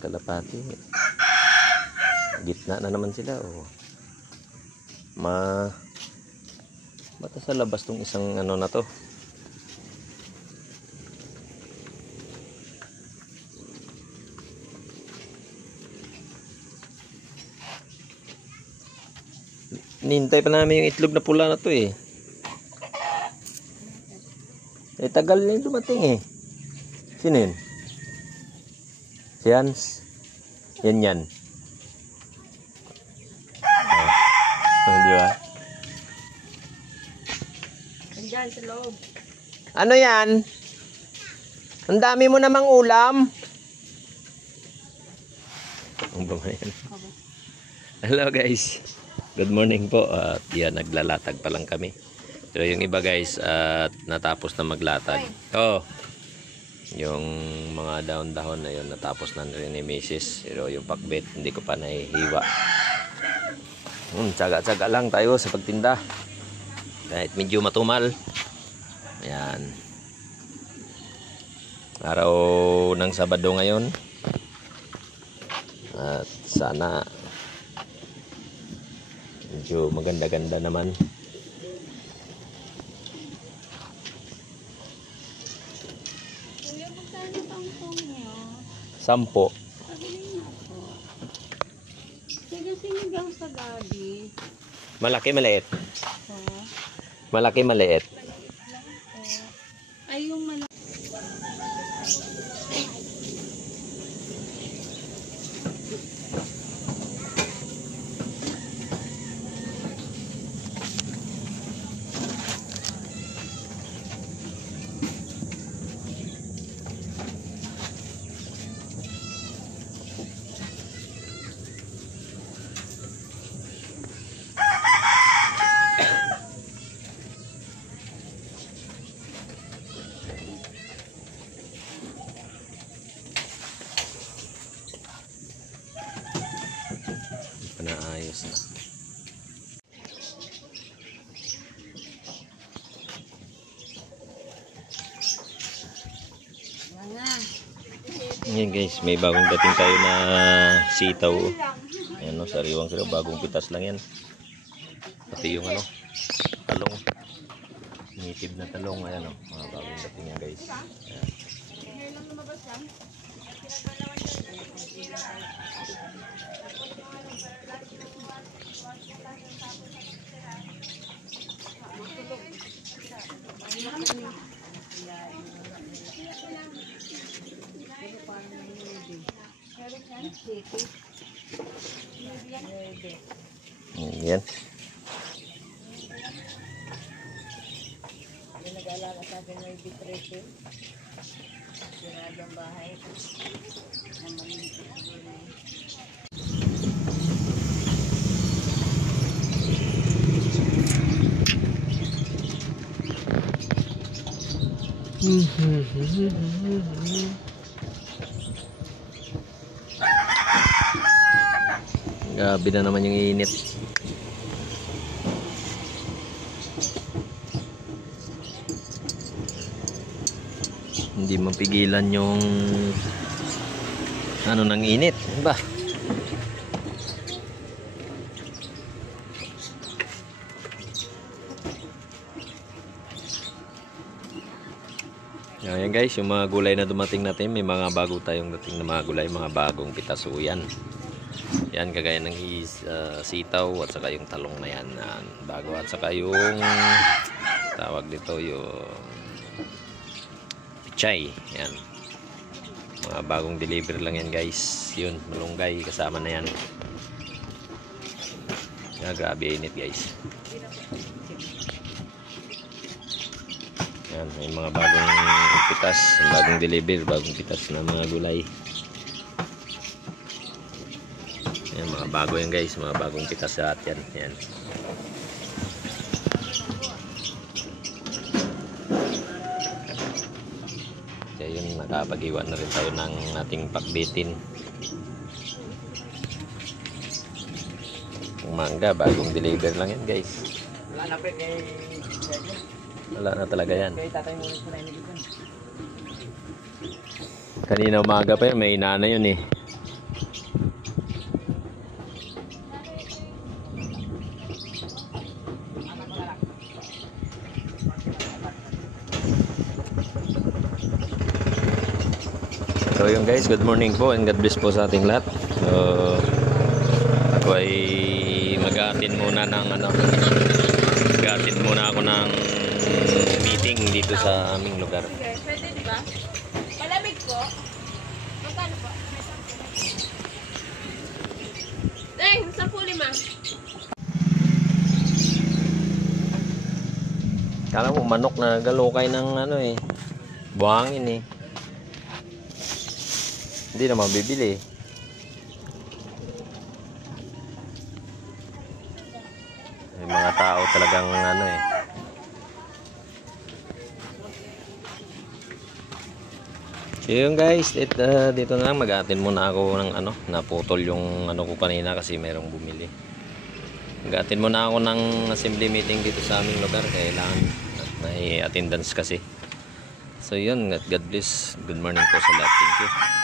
kalapati. Gitna na naman sila. Oh. Mata sa labas tong isang ano na to. Nihintay pa namin yung itlog na pula na to eh. Tagal na yung dumating eh. Sino yun? Si Hans? Yan. Di ba? Andyan sa loob. Ano yan? Ang dami mo namang ulam. Ang bango yan. Hello guys. Good morning po. At yan, naglalatag pa lang kami. Pero yung iba guys, natapos na maglatag. Oh, yung mga dahon-dahon na yun, natapos na rin ni Mrs. Pero yung pakbet, hindi ko pa nahihiwa. Tsaga-tsaga lang tayo sa pagtinda. Kahit medyo matumal. Ayan. Araw ng Sabado ngayon. At sana medyo maganda-ganda naman. Kuya, magkano pang tong niyo? 10. Pagaling na po. Sige, sinigang sa gabi. Malaki, maliit. Oh. Malaki, maliit. Ay, yung malaki. Naayos na. Ngayon guys, may bagong dating tayo na sitaw. Ayan o, sariwang bagong pitas lang yan. Pati yung ano, talong. Native na talong. Ayan o, mga bagong dating yan guys. Ayan. Yan. Nag-alala sa akin may bitrete. Siradong bahay. Grabe na naman yung init. Hindi mapigilan yung ano ng init, ba? Ayan guys, yung mga gulay na dumating natin, may mga bago tayong dating na mga gulay, mga bagong pitasuyan. Yan, kagaya ng sitaw at saka yung talong na yan, bago, at saka yung tawag dito yung pichay. Yan, mga bagong deliver lang yan guys. Yun, malunggay kasama na yan. Grabe init guys. Yan, may mga bagong pitas, bagong deliver, bagong pitas na mga gulay. Yan, mga bago yan guys, mga bagong pitas sa atin. Yan. Kaya yun, nakapag-iwan na rin tayo ng ating pakbitin. Yung mangga, bagong deliver lang yan guys. Wala na talaga yan. Kanina umaga pa yun, may inana yun eh. So yun guys, good morning po and God bless po sa ating lahat. So ako ay mag-a-attend muna ng mag-a-attend muna ako ng meeting dito sa aming lugar. Sige, pwede di ba? Malamig po. Magkano po? Deng, 10,500. Kala mo manok na galukay ng buhangin eh. Hindi naman bibili. May mga tao talagang So yun guys, dito na lang mag-atin muna ako ng naputol yung ko kanina kasi merong bumili. Mag-atin muna ako ng assembly meeting dito sa aming lugar. Kailangan may attendance kasi. So yun, God bless. Good morning po sa lahat. Thank you.